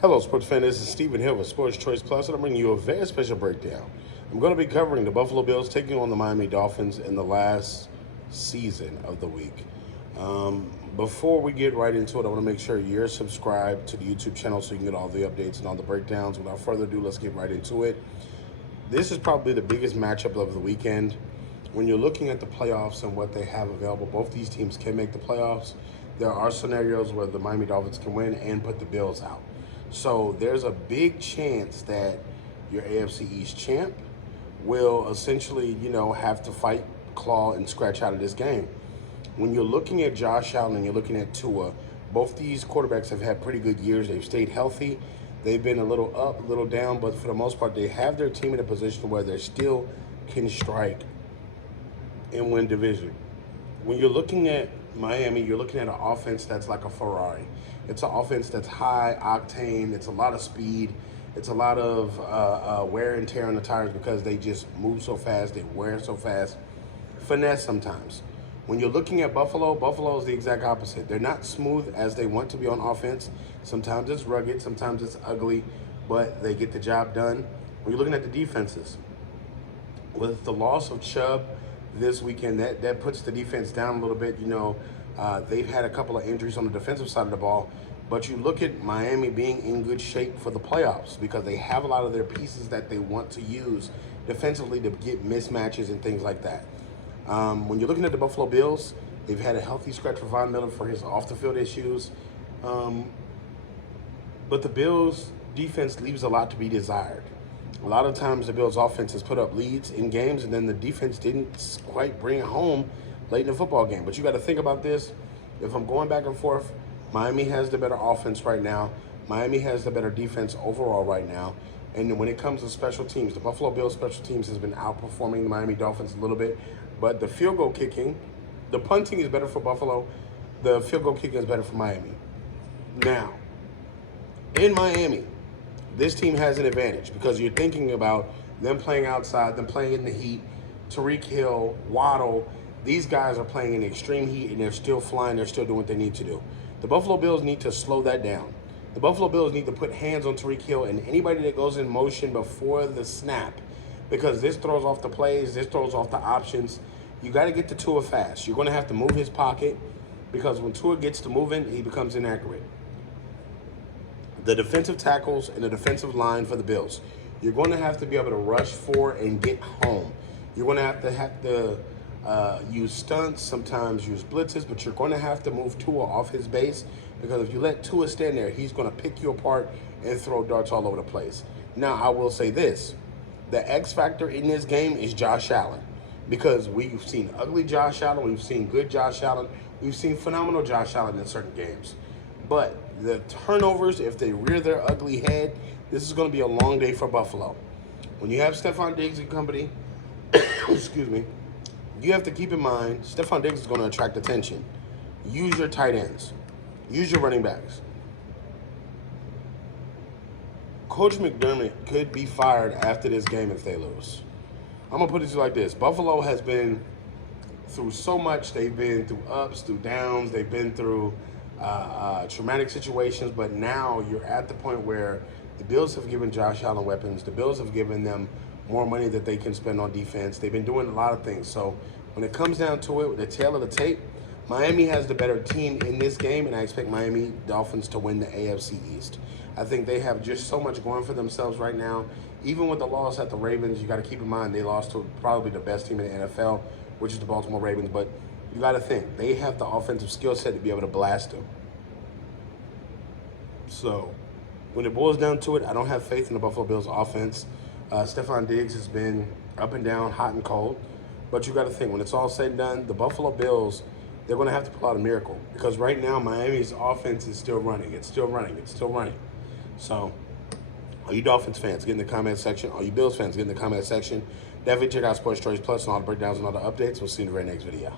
Hello, sports fan. This is Stephen Hill with Sports Choice Plus, and I'm bringing you a very special breakdown. I'm going to be covering the Buffalo Bills taking on the Miami Dolphins in the last season of the week. Before we get right into it, I want to make sure you're subscribed to the YouTube channel so you can get all the updates and all the breakdowns. Without further ado, let's get right into it. This is probably the biggest matchup of the weekend. When you're looking at the playoffs and what they have available, both these teams can make the playoffs. There are scenarios where the Miami Dolphins can win and put the Bills out. So there's a big chance that your AFC East champ will essentially, have to fight, claw, and scratch out of this game. When you're looking at Josh Allen and you're looking at Tua, both these quarterbacks have had pretty good years. They've stayed healthy. They've been a little up, a little down, but for the most part, they have their team in a position where they still can strike and win division. When you're looking at Miami, you're looking at an offense that's like a Ferrari. It's an offense that's high octane. It's a lot of speed. It's a lot of wear and tear on the tires because they just move so fast. They wear so fast. Finesse sometimes. When you're looking at Buffalo, Buffalo is the exact opposite. They're not smooth as they want to be on offense. Sometimes it's rugged. Sometimes it's ugly, but they get the job done. When you're looking at the defenses, with the loss of Chubb this weekend, that puts the defense down a little bit. They've had a couple of injuries on the defensive side of the ball, but you look at Miami being in good shape for the playoffs because they have a lot of their pieces that they want to use defensively to get mismatches and things like that. When you're looking at the Buffalo Bills, they've had a healthy scratch for Von Miller for his off-the-field issues, but the Bills' defense leaves a lot to be desired. A lot of times the Bills' offense has put up leads in games, and then the defense didn't quite bring it home late in the football game. But you got to think about this. If I'm going back and forth, Miami has the better offense right now. Miami has the better defense overall right now. And when it comes to special teams, the Buffalo Bills special teams has been outperforming the Miami Dolphins a little bit. But the field goal kicking, the punting is better for Buffalo. The field goal kicking is better for Miami. Now, in Miami, this team has an advantage because you're thinking about them playing outside, them playing in the heat. Tyreek Hill, Waddle, these guys are playing in extreme heat and they're still flying. They're still doing what they need to do. The Buffalo Bills need to slow that down. The Buffalo Bills need to put hands on Tyreek Hill and anybody that goes in motion before the snap, because this throws off the plays, this throws off the options. You got to get to Tua fast. You're going to have to move his pocket because when Tua gets to moving, he becomes inaccurate. The defensive tackles and the defensive line for the Bills, you're going to have to be able to rush for and get home. You're going to have to use stunts, sometimes use blitzes, but you're going to have to move Tua off his base because if you let Tua stand there, he's going to pick you apart and throw darts all over the place. Now, I will say this. The X factor in this game is Josh Allen because we've seen ugly Josh Allen, we've seen good Josh Allen, we've seen phenomenal Josh Allen in certain games. But the turnovers, if they rear their ugly head, this is going to be a long day for Buffalo. When you have Stephon Diggs and company, excuse me, you have to keep in mind, Stephon Diggs is going to attract attention. Use your tight ends. Use your running backs. Coach McDermott could be fired after this game if they lose. I'm going to put it to you like this. Buffalo has been through so much. They've been through ups, through downs. They've been through traumatic situations. But now you're at the point where the Bills have given Josh Allen weapons. The Bills have given them more money that they can spend on defense. They've been doing a lot of things. So when it comes down to it, with the tail of the tape, Miami has the better team in this game, and I expect Miami Dolphins to win the AFC East. I think they have just so much going for themselves right now. Even with the loss at the Ravens, you got to keep in mind they lost to probably the best team in the NFL, which is the Baltimore Ravens. But you got to think, they have the offensive skill set to be able to blast them. So when it boils down to it, I don't have faith in the Buffalo Bills offense. Stephon Diggs has been up and down, hot and cold. But you got to think, when it's all said and done, the Buffalo Bills, they're going to have to pull out a miracle. Because right now, Miami's offense is still running. It's still running. It's still running. So, all you Dolphins fans, get in the comment section. All you Bills fans, get in the comment section. Definitely check out Sports Choice Plus and all the breakdowns and all the updates. We'll see you in the very next video.